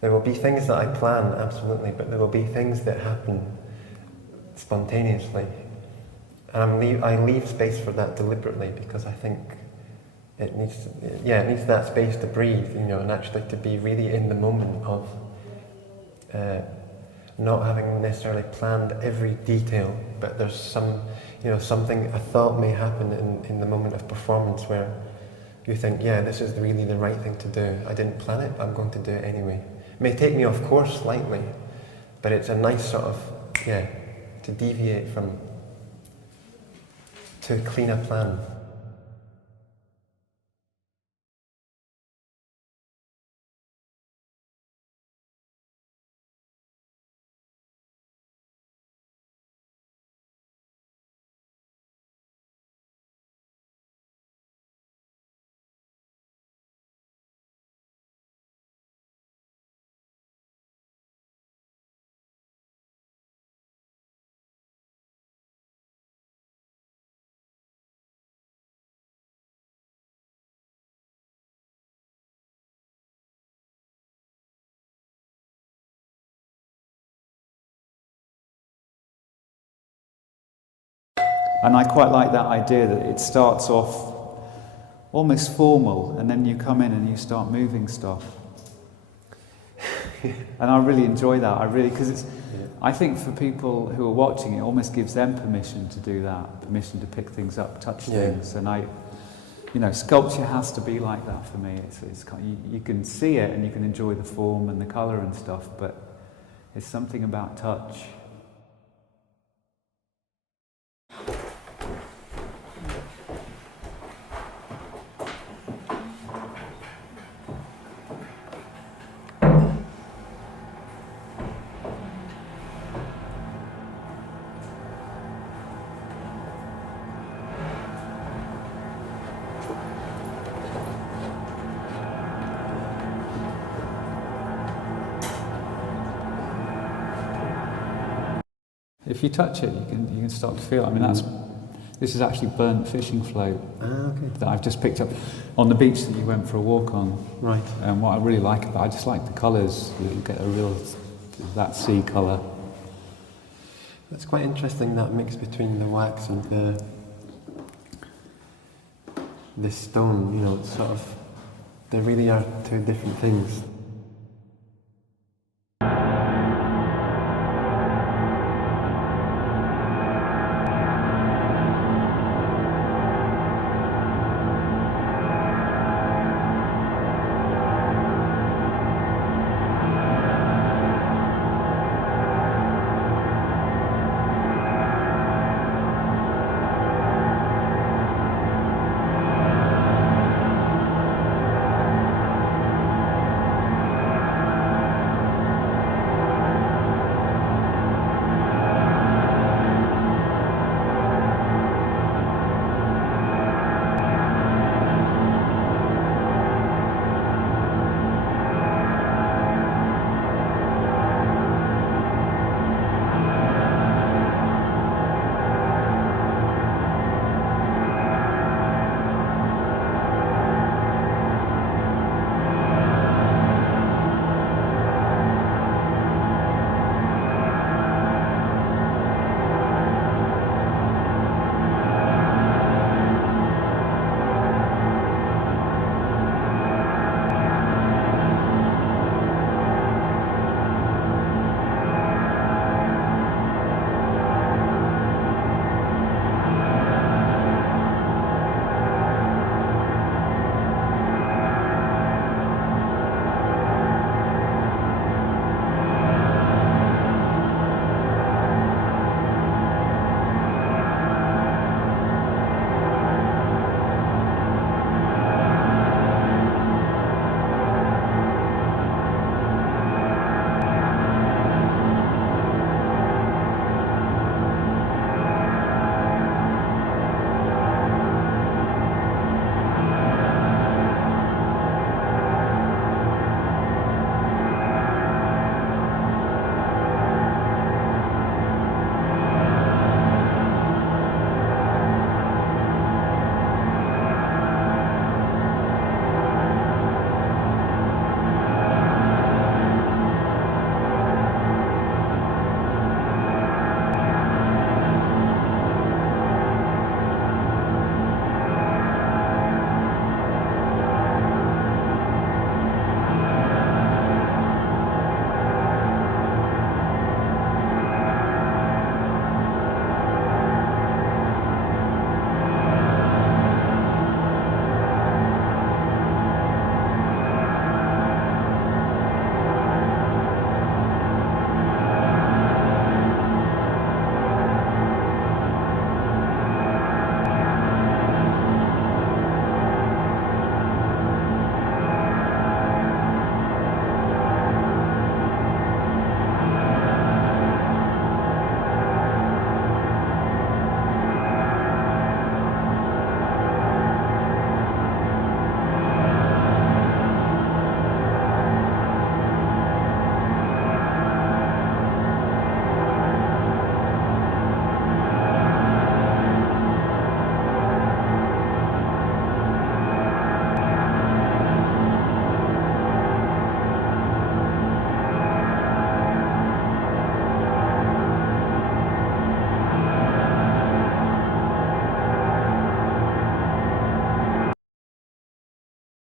There will be things that I plan, absolutely, but there will be things that happen spontaneously. And I leave space for that deliberately because I think it needs that space to breathe, and actually to be really in the moment of not having necessarily planned every detail, but there's something, a thought may happen in the moment of performance where you think, yeah, this is really the right thing to do. I didn't plan it, but I'm going to do it anyway. It may take me off course slightly, but it's a nice sort of, to deviate from too clean a plan. And I quite like that idea that it starts off almost formal, and then you come in and you start moving stuff. And I really enjoy that. Because I think for people who are watching, it almost gives them permission to do that, permission to pick things up, touch things. And sculpture has to be like that for me. It's you can see it and you can enjoy the form and the colour and stuff, but it's something about touch. If you touch it, you can start to feel. I mean, this is actually burnt fishing float that I've just picked up on the beach that you went for a walk on. Right. And what I really like about it, I just like the colours. You get a real that sea colour. It's quite interesting, that mix between the wax and the stone. It's sort of, they really are two different things.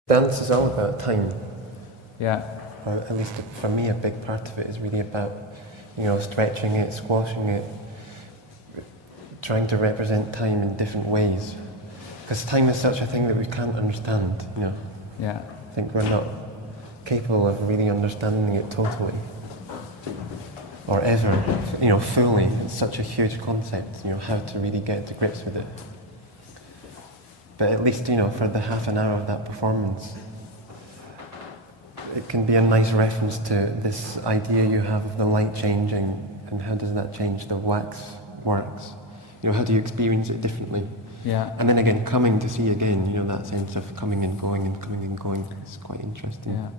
Dance is all about time. Yeah. Or at least for me, a big part of it is really about, stretching it, squashing it, trying to represent time in different ways. Because time is such a thing that we can't understand, Yeah. I think we're not capable of really understanding it totally. Or ever, fully. It's such a huge concept, how to really get to grips with it. But at least, for the half an hour of that performance, it can be a nice reference to this idea you have of the light changing, and how does that change the wax works? How do you experience it differently? Yeah. And then again, coming to see again, that sense of coming and going and coming and going is quite interesting. Yeah.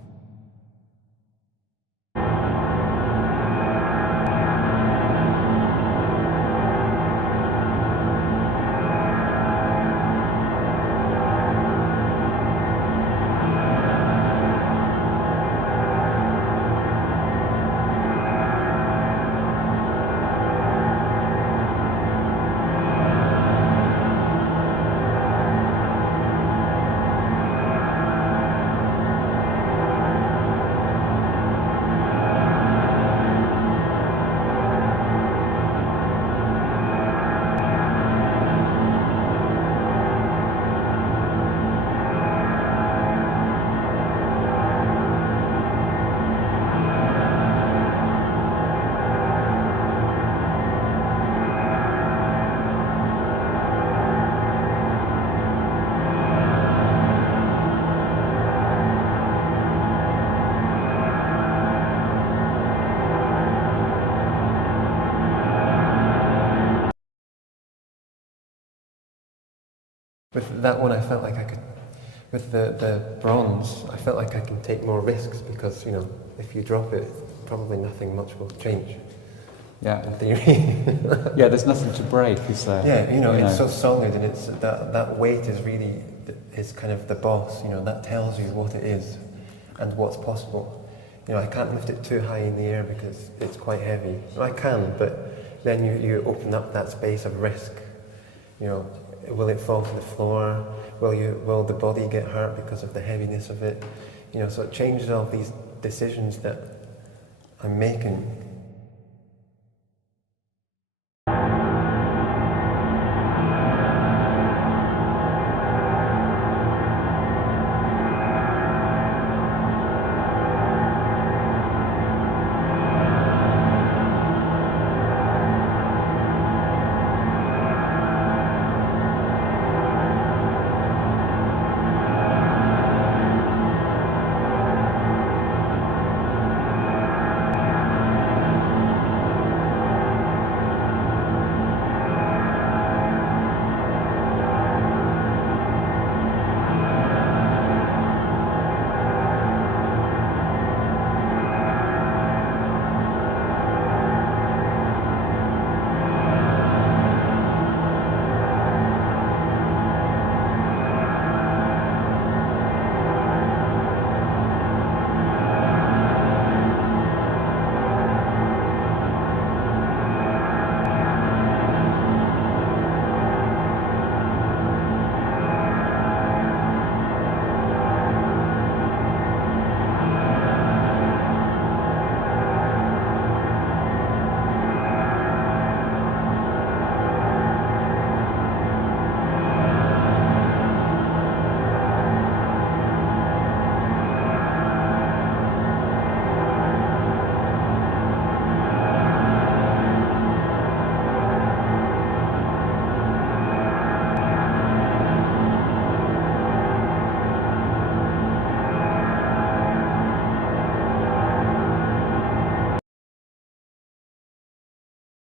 With that one, I felt like I could, with the bronze, I felt like I can take more risks because, if you drop it, probably nothing much will change. Yeah. In theory. Yeah, there's nothing to break, is there? Yeah, it's so solid, and it's that weight is kind of the boss, that tells you what it is and what's possible. I can't lift it too high in the air because it's quite heavy. I can, but then you open up that space of risk. Will it fall to the floor? Will the body get hurt because of the heaviness of it? So it changes all these decisions that I'm making.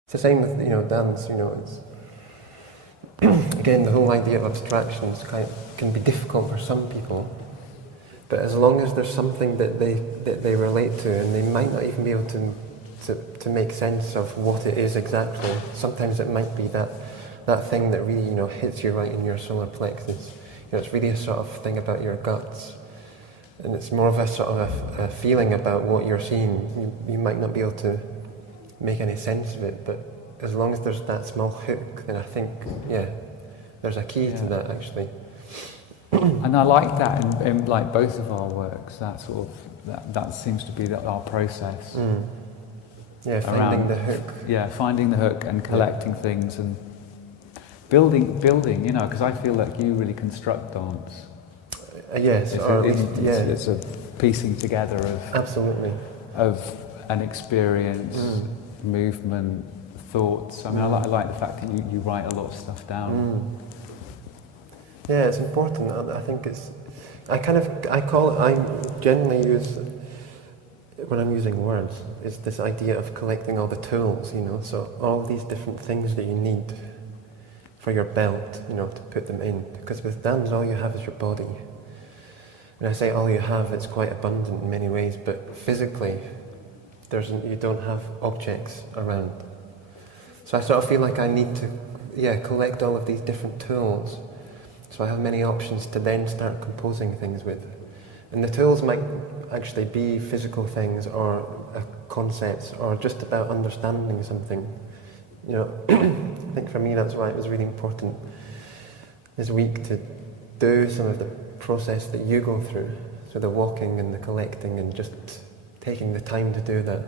It's the same with dance. It's again the whole idea of abstraction can be difficult for some people, but as long as there's something that they relate to, and they might not even be able to make sense of what it is exactly. Sometimes it might be that thing that really hits you right in your solar plexus. It's really a sort of thing about your guts, and it's more of a sort of a feeling about what you're seeing. You might not be able to make any sense of it, but as long as there's that small hook, then I think, there's a key to that actually. And I like that in like both of our works. That sort of that seems to be our process. Yeah, finding around the hook. Yeah, finding the hook and collecting things and building. You know, because I feel like you really construct dance. Yes, It's a piecing together of absolutely of an experience, movement, thoughts. I mean, I like the fact that you write a lot of stuff down. Yeah, it's important. I think it's. I generally use, when I'm using words, is this idea of collecting all the tools. You know, so all these different things that you need for your belt. You know, to put them in. Because with dance, all you have is your body. When I say all you have, it's quite abundant in many ways, but physically, you don't have objects around. So I sort of feel like I need to, collect all of these different tools, so I have many options to then start composing things with. And the tools might actually be physical things, or concepts, or just about understanding something. You know, I think for me that's why it was really important this week to do some of the process that you go through, so the walking and the collecting and just taking the time to do that.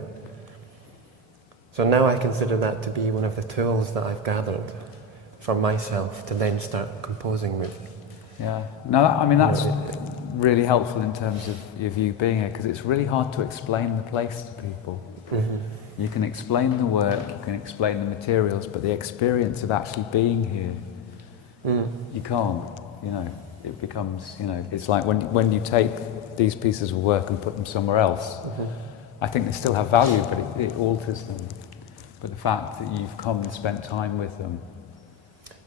So now I consider that to be one of the tools that I've gathered for myself to then start composing with. Yeah, no, I mean that's really helpful in terms of you being here, because it's really hard to explain the place to people. You can explain the work, you can explain the materials, but the experience of actually being here, you can't, you know. It becomes, you know, it's like when you take these pieces of work and put them somewhere else, I think they still have value, but it alters them. But the fact that you've come and spent time with them.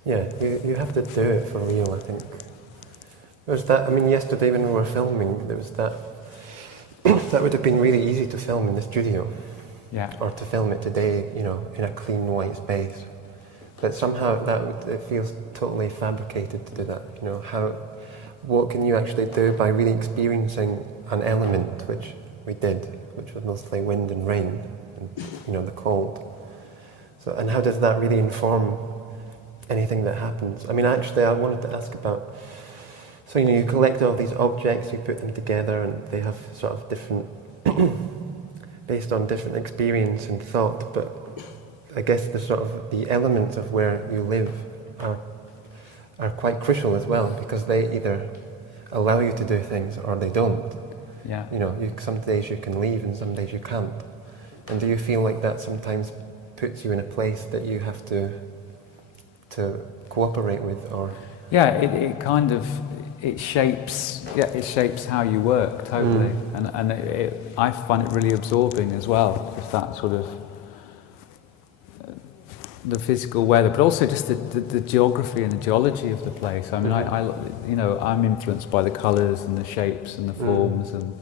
Yeah, you have to do it for real, I think. There's that, I mean, yesterday when we were filming, there was that, that would have been really easy to film in the studio. Yeah. Or to film it today, you know, in a clean white space. But somehow it feels totally fabricated to do that. You know, what can you actually do by really experiencing an element, which we did, which was mostly wind and rain, and, you know, the cold. So, and how does that really inform anything that happens? I mean, actually, I wanted to ask about. So, you know, you collect all these objects, you put them together, and they have sort of different, based on different experience and thought, but I guess the elements of where you live are quite crucial as well, because they either allow you to do things or they don't. Yeah. You know, some days you can leave and some days you can't. And do you feel like that sometimes puts you in a place that you have to cooperate with, or? Yeah, it kind of shapes how you work totally, and I find it really absorbing as well, just that sort of. The physical weather, but also just the geography and the geology of the place. I mean, I'm influenced by the colours and the shapes and the forms and.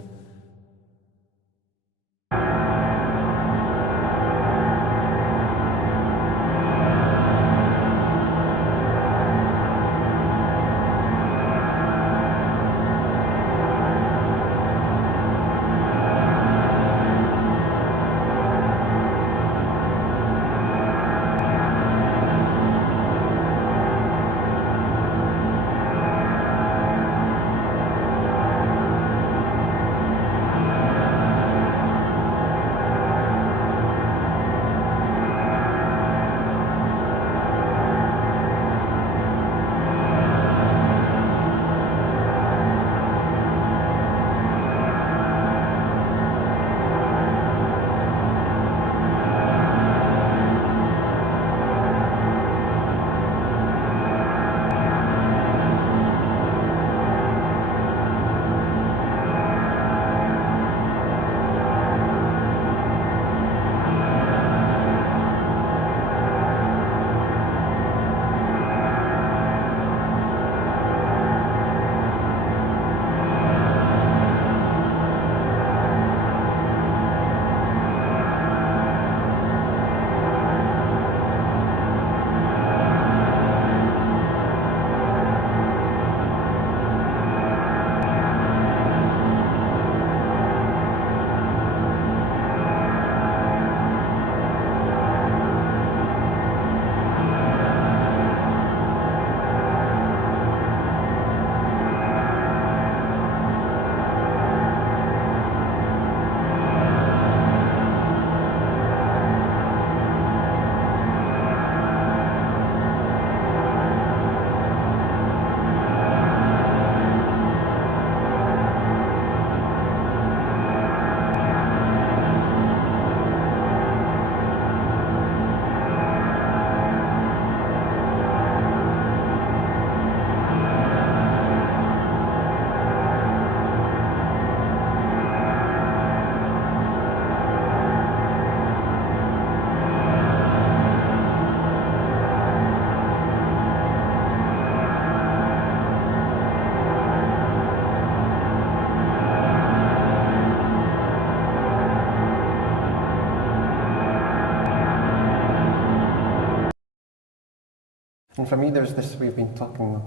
And for me, there's this, we've been talking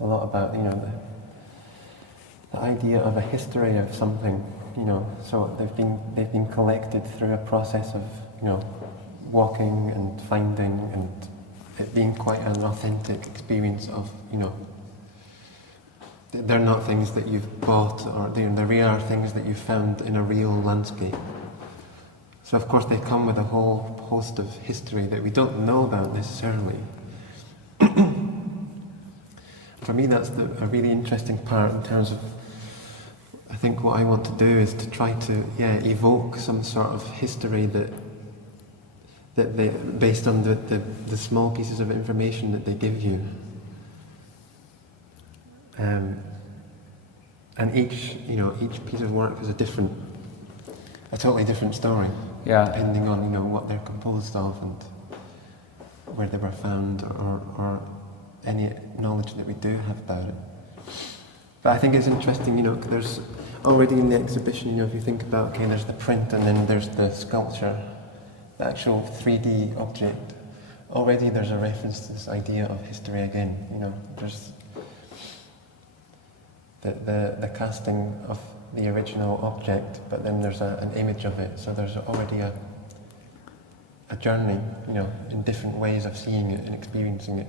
a lot about, the idea of a history of something, so they've been collected through a process of, walking and finding and it being quite an authentic experience of, they're not things that you've bought or they're rare things that you've found in a real landscape. So of course they come with a whole host of history that we don't know about necessarily. For me that's a really interesting part in terms of, I think what I want to do is to try to evoke some sort of history that they, based on the small pieces of information that they give you. And each piece of work is a totally different story. Yeah. Depending on what they're composed of and where they were found or any knowledge that we do have about it. But I think it's interesting, there's already in the exhibition, if you think about, there's the print and then there's the sculpture, the actual 3D object. Already there's a reference to this idea of history again, there's the casting of the original object, but then there's an image of it, so there's already a journey, in different ways of seeing it and experiencing it.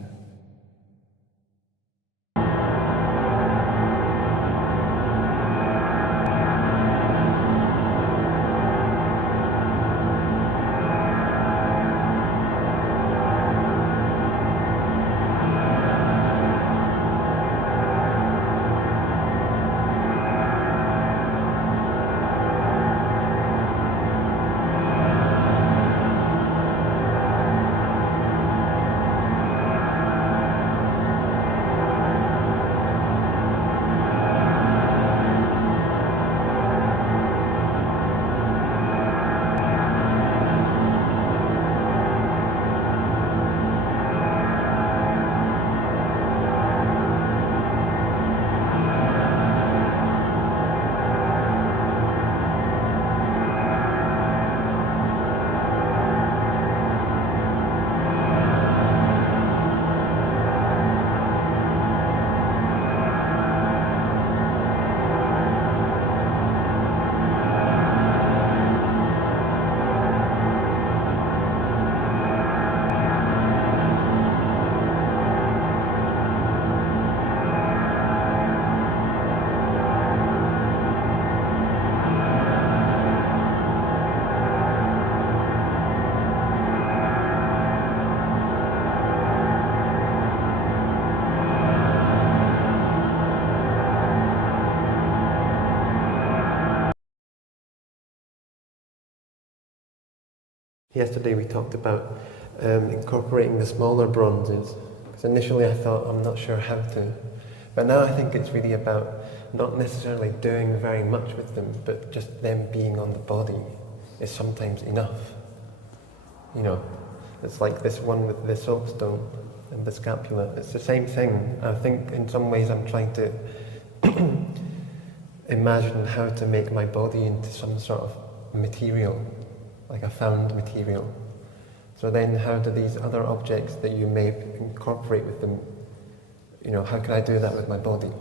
Yesterday we talked about incorporating the smaller bronzes, because initially I thought I'm not sure how to, but now I think it's really about not necessarily doing very much with them, but just them being on the body is sometimes enough. It's like this one with the soapstone and the scapula, it's the same thing. I think in some ways I'm trying to imagine how to make my body into some sort of material, like a found material. So then how do these other objects that you may incorporate with them, how can I do that with my body?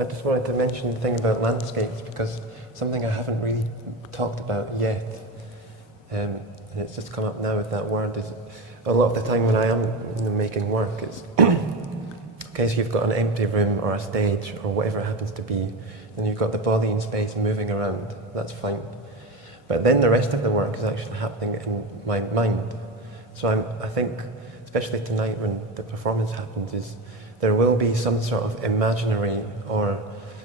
I just wanted to mention the thing about landscapes, because something I haven't really talked about yet, and it's just come up now with that word, is a lot of the time when I am making work, it's okay, so you've got an empty room or a stage or whatever it happens to be, and you've got the body in space moving around, that's fine. But then the rest of the work is actually happening in my mind. So I think, especially tonight when the performance happens, is there will be some sort of imaginary or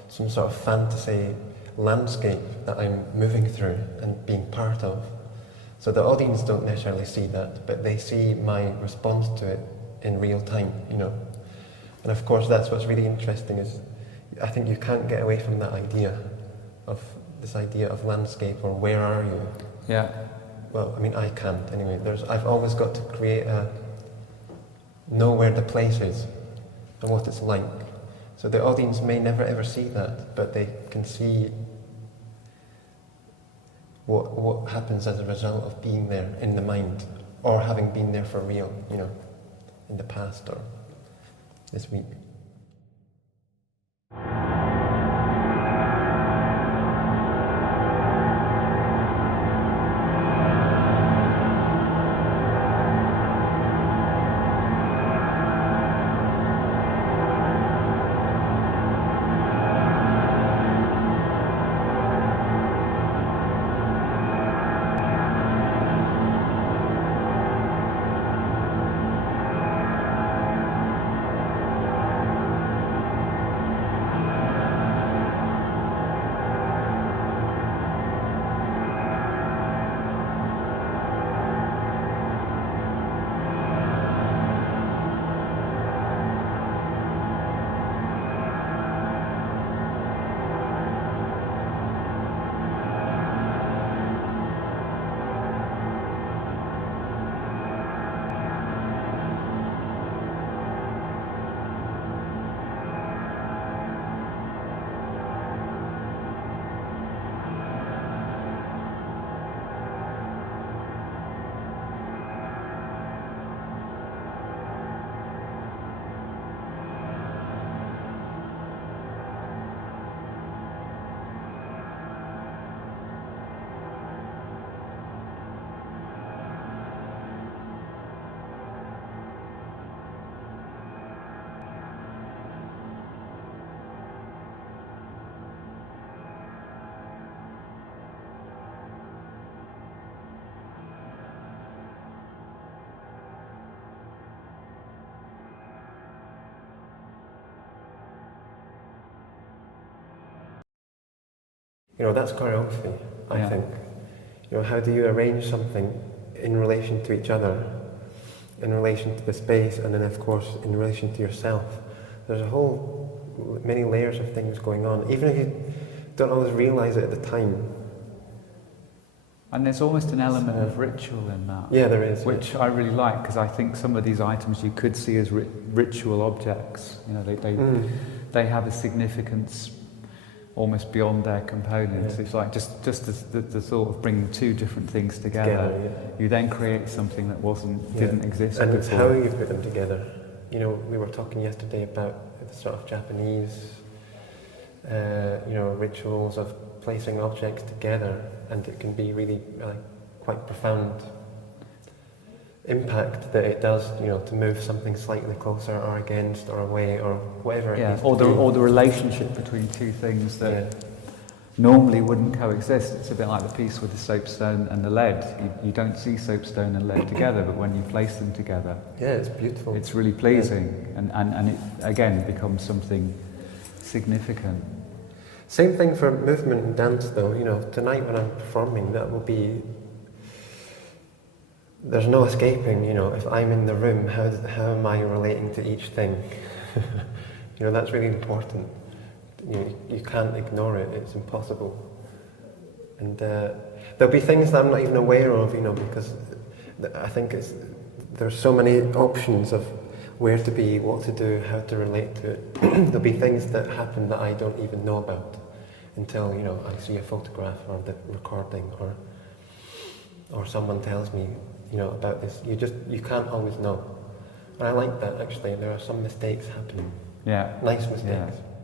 some sort of fantasy landscape that I'm moving through and being part of. So the audience don't necessarily see that, but they see my response to it in real time, you know. And of course that's what's really interesting, is I think you can't get away from that idea of this idea of landscape, or where are you? Yeah. Well, I mean, I can't anyway. I've always got to know where the place is and what it's like. So the audience may never ever see that, but they can see what happens as a result of being there in the mind, or having been there for real, you know, in the past or this week. You know, that's choreography, I think. You know, how do you arrange something in relation to each other, in relation to the space, and then of course in relation to yourself? There's a whole many layers of things going on, even if you don't always realise it at the time. And there's almost an element of ritual in that. Yeah, there is. Which I really like, because I think some of these items you could see as ritual objects. You know, they have a significance almost beyond their components. It's like just the thought of bringing two different things together. You then create something that didn't exist and before. it's how you put them together. You know, we were talking yesterday about the sort of Japanese, rituals of placing objects together, and it can be really quite profound impact that it does, you know, to move something slightly closer or against or away or whatever it needs to be. Or the relationship between two things that normally wouldn't coexist. It's a bit like the piece with the soapstone and the lead. You don't see soapstone and lead together, but when you place them together, it's beautiful. It's really pleasing, and it again becomes something significant. Same thing for movement and dance, though. You know, tonight when I'm performing, that will be. There's no escaping, you know, if I'm in the room, how am I relating to each thing? You know, that's really important. You can't ignore it, it's impossible. And there'll be things that I'm not even aware of, you know, because I think there's so many options of where to be, what to do, how to relate to it. There'll be things that happen that I don't even know about until, you know, I see a photograph or the recording or someone tells me, you know, about this. You can't always know. And I like that, actually. There are some mistakes happening. Yeah. Nice mistakes. Yeah.